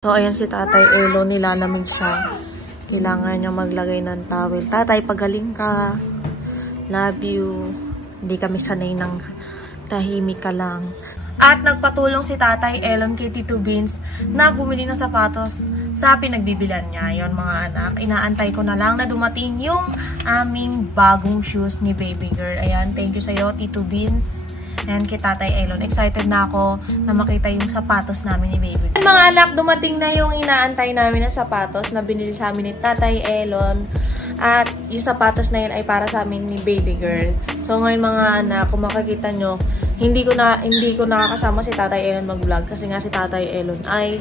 So, ayan si Tatay Elo, nilalamig siya. Kailangan niya maglagay ng towel. Tatay, pagaling ka. Love you. Hindi kami sanay ng tahimik ka lang. At nagpatulong si Tatay Elon kay Tito Beans na bumili ng sapatos sa pinagbibilan niya. Yon mga anak, inaantay ko na lang na dumating yung aming bagong shoes ni Baby Girl. Ayan, thank you sa'yo, Tito Beans. And kay Tatay Elon, excited na ako na makita yung sapatos namin ni Baby Girl. Mga anak, dumating na yung inaantay namin na sapatos na binili sa amin ni Tatay Elon. At yung sapatos na yun ay para sa amin ni Baby Girl. So ngayon mga anak, kung makikita nyo, hindi ko nakakasama si Tatay Elon mag-vlog kasi nga si Tatay Elon ay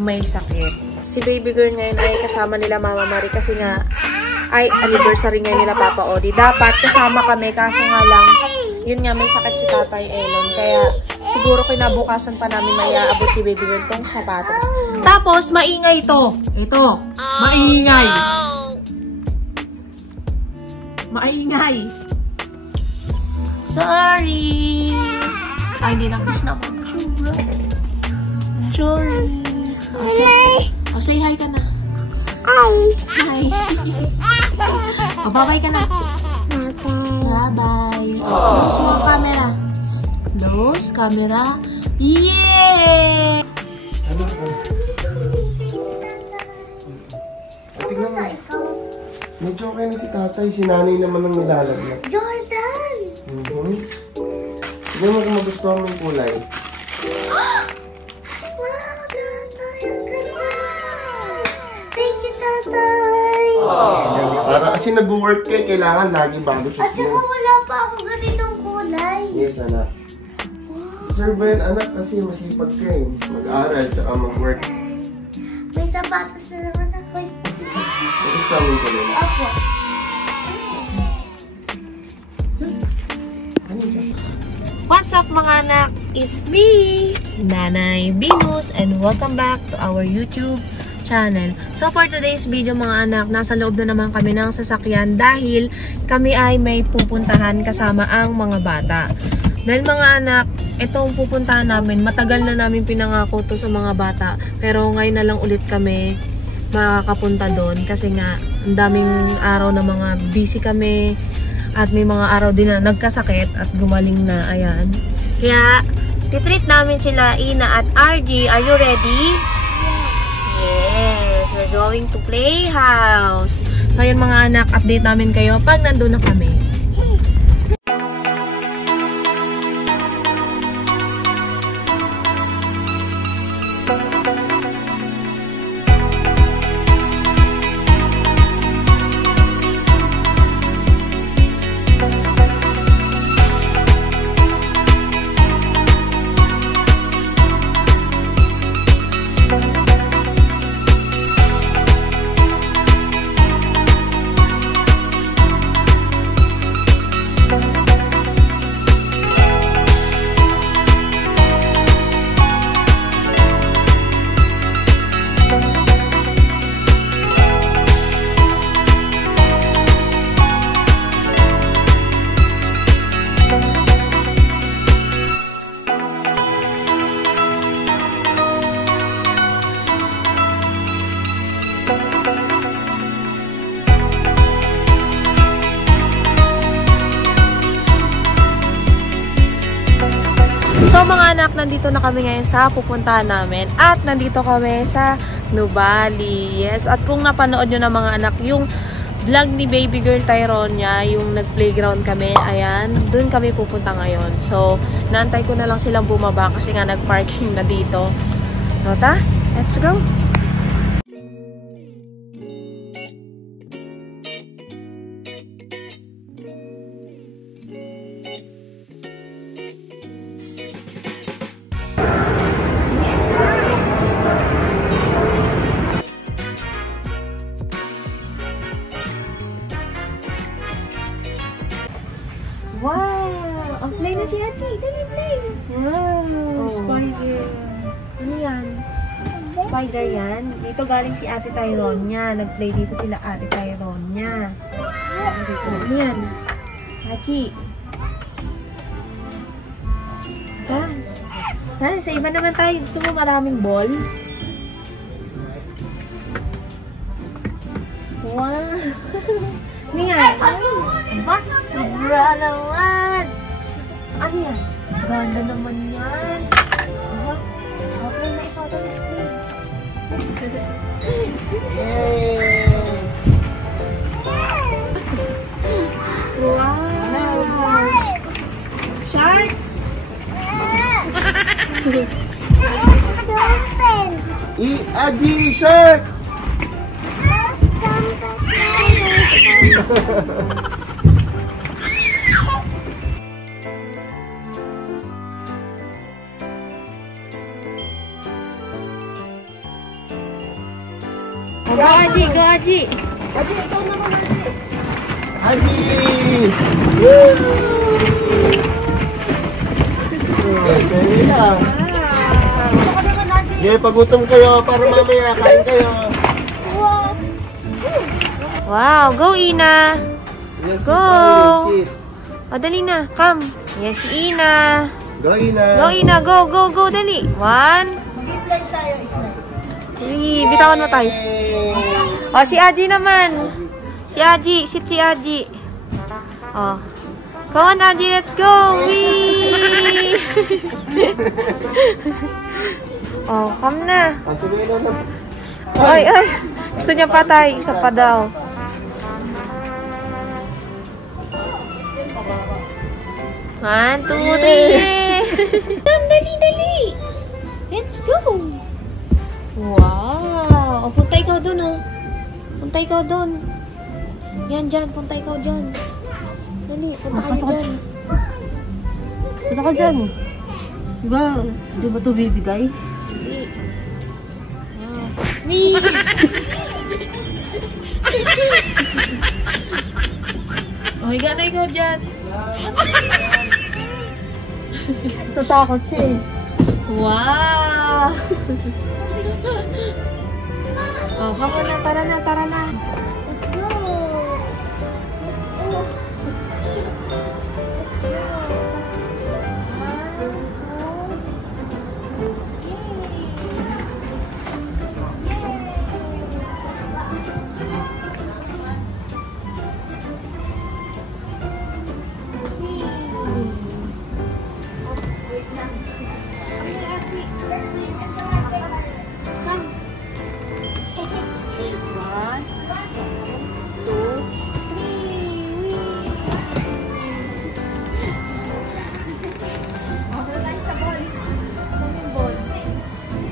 may sakit. Si Baby Girl ngayon ay kasama nila Mama Marie kasi nga ay anniversary ngayon nila Papa Odi. Dapat kasama kami kaso nga lang yun nga, may sakit si Tatay Elon. Kaya, siguro kinabukasan pa namin maiaabot ni Baby Girl tong sapatos. Tapos, maingay ito. Ito. Maingay. Maingay. Sorry. Ay, hindi na kiss na ako. Sorry. Okay. Oh, say hi ka na. Hi. Oh, bye-bye ka na. Bye-bye. Close mo ang camera. Close camera. Yeah! Tingnan mo. Medyo okay na si tatay. Si nanay naman ang nilalagyan. Jordan! Tingnan mo kung magustuhan mo yung kulay. Wow, Tatay! Ang ganda! Thank you, Tatay! Para kasi nag-work kayo, kailangan lagi bago siya. At saka wala pa ako ganitong kulay. Yes, anak. Sir Ben, anak, kasi masipag ka eh. Mag-aral, tsaka mag-work. May sapatos na naman ako. Magustuhan mo ko rin. Opo. What's up mga anak? It's me, Nanay Venus, and welcome back to our YouTube channel. So for today's video mga anak, nasa loob na naman kami ng sasakyan dahil kami ay may pupuntahan kasama ang mga bata. Dahil mga anak, itong pupuntahan namin, matagal na namin pinangako to sa mga bata. Pero ngayon na lang ulit kami makakapunta doon kasi nga ang daming araw na mga busy kami at may mga araw din na nagkasakit at gumaling na, ayan. Kaya titreat namin sila Ina at RG. Are you ready? Yes, we're going to Playhouse. So yun mga anak, update namin kayo pag nandun na kami. So mga anak, nandito na kami ngayon sa pupuntahan namin at nandito kami sa Nubali. Yes, at kung napanood nyo na mga anak yung vlog ni Baby Girl Tyronia, yung nag-playground kami, ayan, dun kami pupunta ngayon. So, naantay ko na lang silang bumaba kasi nga nag-parking na dito. Nota, let's go! Wow! Ang play na si Hachi. Dali, play! Wow! Spider. Ano yan? Spider yan. Dito galing si Ate Tyronia. Nag-play dito sila Ate Tyronia. Ano yan? Hachi. Ha? Sa iba naman tayo. Gusto mo maraming ball? Wow. Ano yan? Aba, sobra naman. Ano yan? Ganda naman yan. Aba, okay na ikaw ito. Yay! Wow. Shark. Aji, shark! Go, Aji, go, Aji. Aji, ikaw naman. Aji! Woo! Sige lang. Okay, pagutom kayo para mamaya kain kayo. Wow, go Ina. Yes, Go. sit. O, dali na. Come. Yes, Ina. Go, Ina. Go, Ina. Go, go, go. Dali. 1. Slide tayo, slide. Uy, bitawan mo tayo. O, si Aji naman. Si Aji. Sit si Aji. O. Come on, Aji. Let's go. Wee! Oh, come na. Sabihin na lang. Ay, ay. Gusto niya patay. Isa pa daw. One, two, three. Dali, dali. Let's go. Wow. O, punta ikaw dun, oh. Punta ikaw dun. Yan, dyan. Punta ikaw dyan. Dali, punta kayo dyan. Punta ka dyan. Diba, di ba ito bibigay? Hindi. Wow. Wee! O, higa na ikaw dyan. Tatakot siya eh. Wow! Oh, come on na, tara na, tara na. Let's go!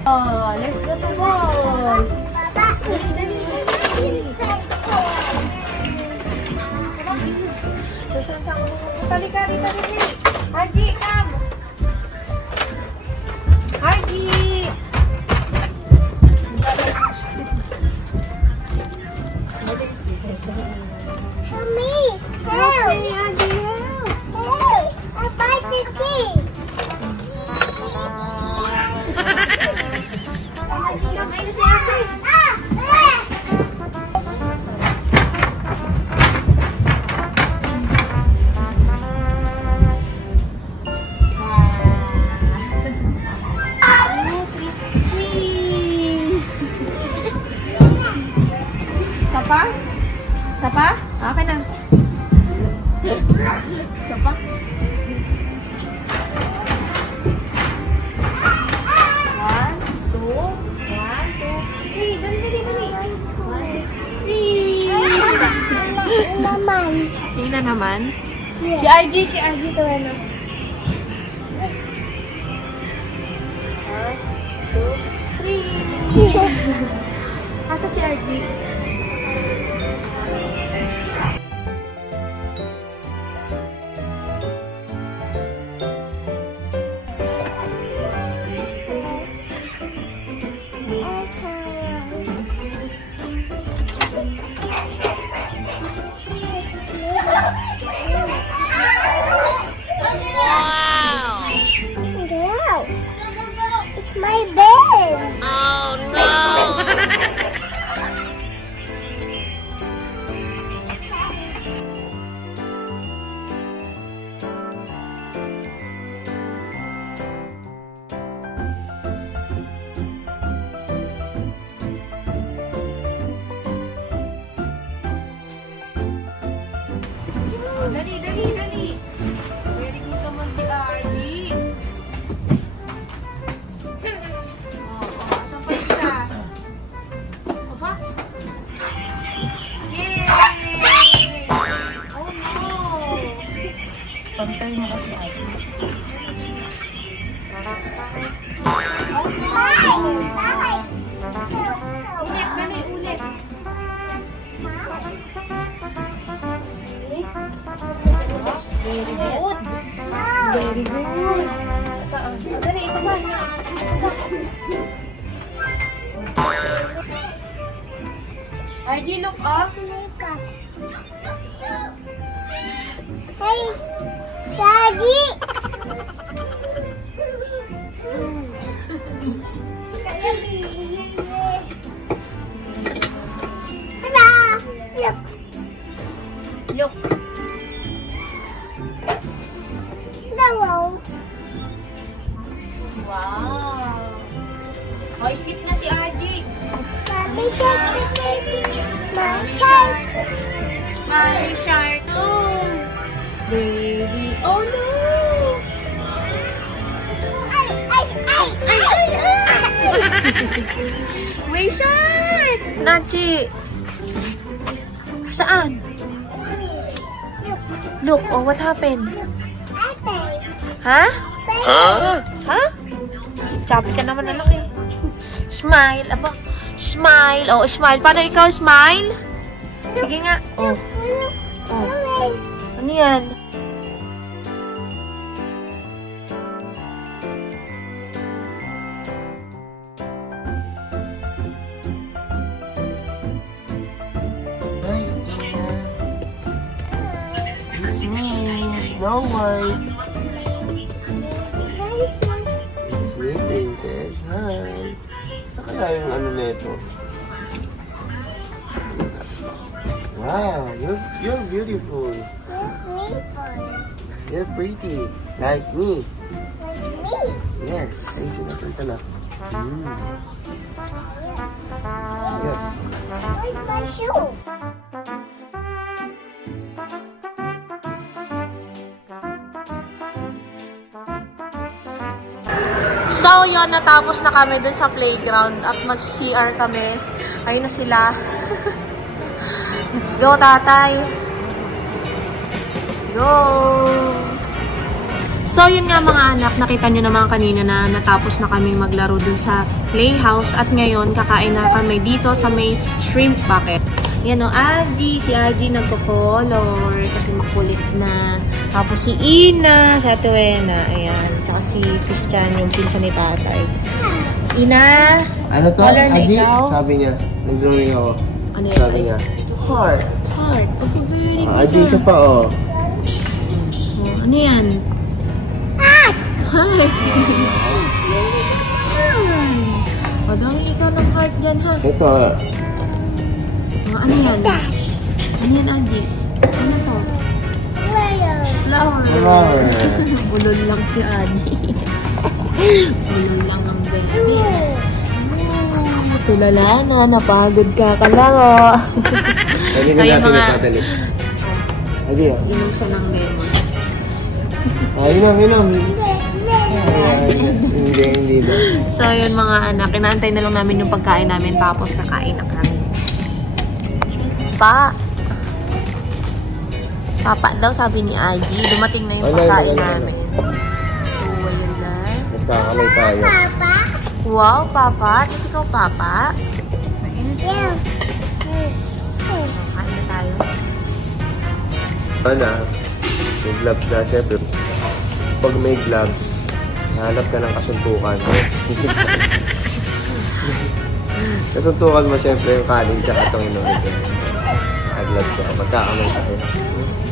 Oh, let's go to ball. Tali ka, tali, tali. Arji, come. Arji. Mommy, help! Arji, help. Hey, I bite the key. Ayun si ate. Sapa? Sapa? Okay na. Sapa? One, two, three. Dali, dali, dali. One, three. Naman. Sino naman? Si RG to ano. One, two, three. Asa si RG? Wow! It's my bed. Oh no! na kasi ate. Ulit, dali, ulit. Very good. Very good. Dali, ito ba? RG, look up. Hey, Daddy. Look. Hello. Wow. Oh, sleep na si RG. Mommy shark, my shark. My shark. Oh. Baby. Oh no. May shark. Nachi! Saan? Look, oh, what happened? Ha? Ha? Chubby ka naman, anak eh. Smile, aba. Smile. Oh, smile. Paano ikaw, smile? Sige nga. Oh. Oh. Ano yan? It's me, Snow White. It's me, Princess. Hi. Sa kaya yung ano nito? Wow, you're beautiful. You're pretty. Like me. Yes. Ay, sinapalta na. Yes. Where's my shoe? So, yun, natapos na kami dun sa playground at mag-CR kami. Ayun na sila. Let's go, tatay. Let's go. So, yun nga mga anak, nakita nyo naman kanina na natapos na kami maglaro dun sa playhouse at ngayon, kakain na kami dito sa may shrimp bucket. Yan o, Adi, si Adi nagko-color kasi makulit na. Tapos si Ina, si Atuena, ayan. Tsaka si Christian, yung pinsan ni tatay. Ina, Ano to? color na Aji? ikaw? Sabi niya. Nag-drawing ako. Ano yun? Sabi niya. Heart. Heart. Oh, very good. Aji, isa pa oh. Oh, ano yan? Heart! Heart. O, dami ikaw ng heart dyan, ha? Ito. Oh, ano yan? Ano yan, Adi? Ano to? Flower. Flower. Bulol lang si Adi. Bulol lang ang baby. Tulala, no? Napagod ka lang, oh. Pwede na Kayo natin mga- itatali. Aji, oh. Inom siya ng lemon. Inom. Hindi ba? So, yun mga anak, inaantay na lang namin yung pagkain namin tapos kakain na kami. Papa daw, sabi ni Agi. Dumating na yung pagkain namin. So, wala na. Nagkakalay tayo. Wow, Papa. Dito ikaw, Papa. Kain na tayo. Ano? May gloves na, syempre. Pag may gloves, hanap ka ng kasuntukan. Kasuntukan mo, syempre, yung kanin tsaka itong inulit. Gloves ka. Magkakamay tayo.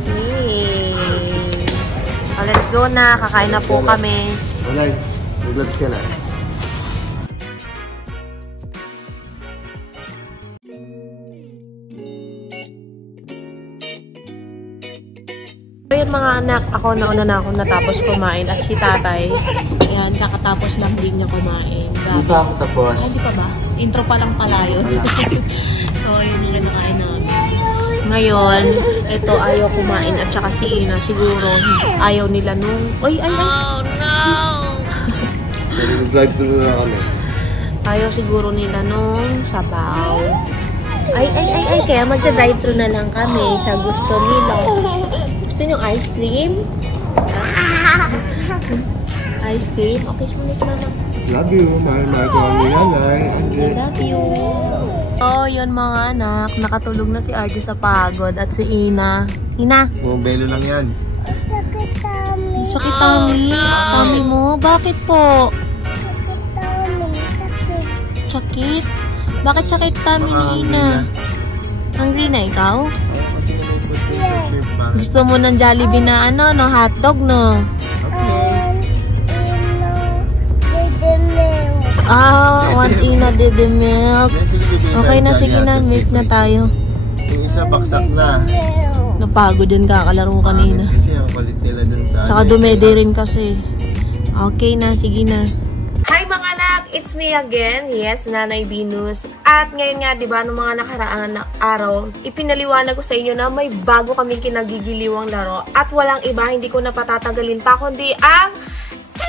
Yay! Oh, let's go na. Kakain na po kami. Wala, may gloves ka na. So yun mga anak, ako nauna na ako natapos kumain at si tatay, ayan, kakatapos lang din niya kumain. Hindi pa ako tapos. Ay, di pa ba? Intro pa lang pala yun. So, yun yung kinakain namin. Ngayon, ito ayaw kumain at saka si Ina, siguro ayaw nila nung... Ay! Oh no! Drive-thru na kami. Ayaw siguro nila nung sabaw. Ay! Kaya magsa-drive-thru na lang kami sa gusto nila. Gusto nyo ice cream? Ice cream. Okay, muna si mama. Love you. Mahal ko ang nanay. Love you. Oh, yun mga anak. Nakatulog na si RJ sa pagod at si Ina. Ina. Bumbelo lang yan. Sakit kami. Sakit tummy. Tummy mo? Bakit po? Sakit kami. Sakit. Sakit? Bakit sakit tummy ni Ina? Hungry na ikaw? Kasi na may food sa shrimp pa. Gusto mo ng Jollibee na ano, no? Hotdog, no? One Ina dede milk. Okay na, sige na. Milk na tayo. Yung isa baksak na. Napagod din kakalaro kanina. Kasi ang kulit nila dun sa... Tsaka dumede rin kasi. Okay na, sige na. Hi mga anak! It's me again. Yes, Nanay Venus. At ngayon nga, di ba, noong mga nakaraan na araw, ipinaliwanag ko sa inyo na may bago kaming kinagigiliwang laro. At walang iba, hindi ko na patatagalin pa, kundi ang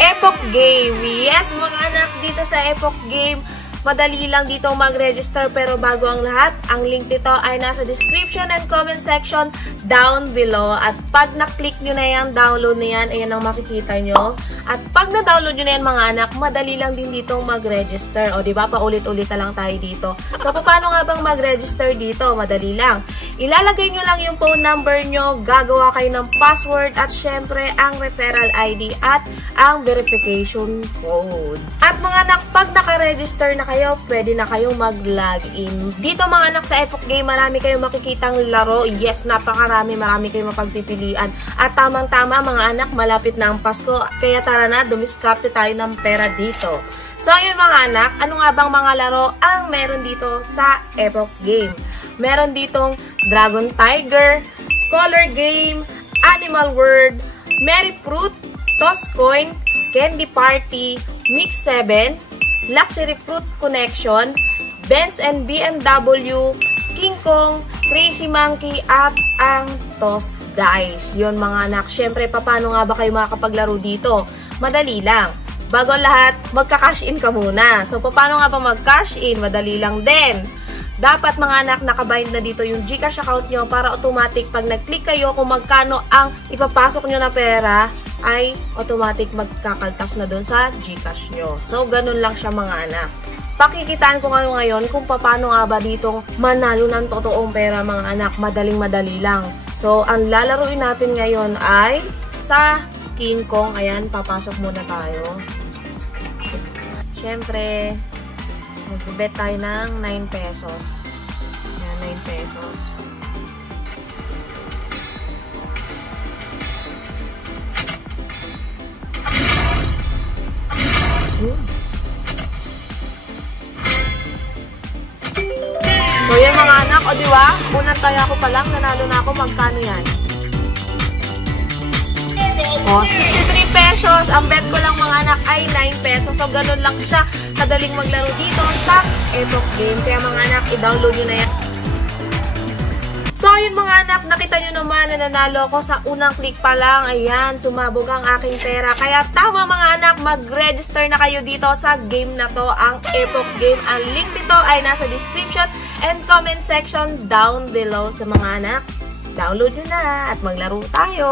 Epoch Game. Yes, mga anak, dito sa Epoch Game, madali lang dito mag-register, pero bago ang lahat, ang link nito ay nasa description and comment section down below. At pag na-click nyo na yan, download na yan, ayan ang makikita nyo. At pag na-download nyo na yan mga anak, madali lang din dito mag-register. O diba, paulit-ulit na lang tayo dito. So, paano nga bang mag-register dito? Madali lang. Ilalagay nyo lang yung phone number nyo, gagawa kayo ng password, at syempre, ang referral ID at ang verification code. At mga anak, pag naka-register na kayo, pwede na kayong mag-login. Dito mga anak sa Epoch Game, marami kayong makikitang laro. Yes, napakarami, marami kayong mapagpipilian. At tamang-tama mga anak, malapit na ang Pasko. Kaya tara na, dumiskarte tayo ng pera dito. So yun mga anak, ano nga bang mga laro ang meron dito sa Epoch Game? Meron ditong Dragon Tiger, Color Game, Animal World, Merry Fruit, Toss Coin, Candy Party, Mix 7, Luxury Fruit Connection, Benz and BMW, King Kong, Crazy Monkey, at ang Toss Dice. Yun mga anak. Siyempre, paano nga ba kayo makakapaglaro dito? Madali lang. Bago lahat, magka-cash in ka muna. So, paano nga ba mag-cash in? Madali lang din. Dapat mga anak, nakabind na dito yung GCash account nyo para automatic pag nag-click kayo kung magkano ang ipapasok nyo na pera, ay automatic magkakaltas na doon sa GCash nyo. So, ganun lang siya mga anak. Pakikitaan ko kayo ngayon kung paano nga ba ditong manalo ng totoong pera mga anak. Madaling-madali lang. So, ang lalaruin natin ngayon ay sa King Kong. Ayan, papasok muna tayo. Siyempre, mag-bet tayo ng 9 pesos. Ayan, 9 pesos. So, yan mga anak, o diba? Unang tayo ako pa lang, nanalo na ako. Magkano yan? O, 63 pesos. Ang bet ko lang mga anak ay 9 pesos. So, ganun lang siya kadaling maglaro dito sa Epoch Game. Kaya mga anak, i-download nyo na yan. So, yun mga anak, nakita nyo naman na nanalo ako sa unang click pa lang. Ayan, sumabog ang aking pera. Kaya tama mga anak, mag-register na kayo dito sa game na to, ang Epoch Game. Ang link dito ay nasa description and comment section down below sa mga anak. Download nyo na at maglaro tayo!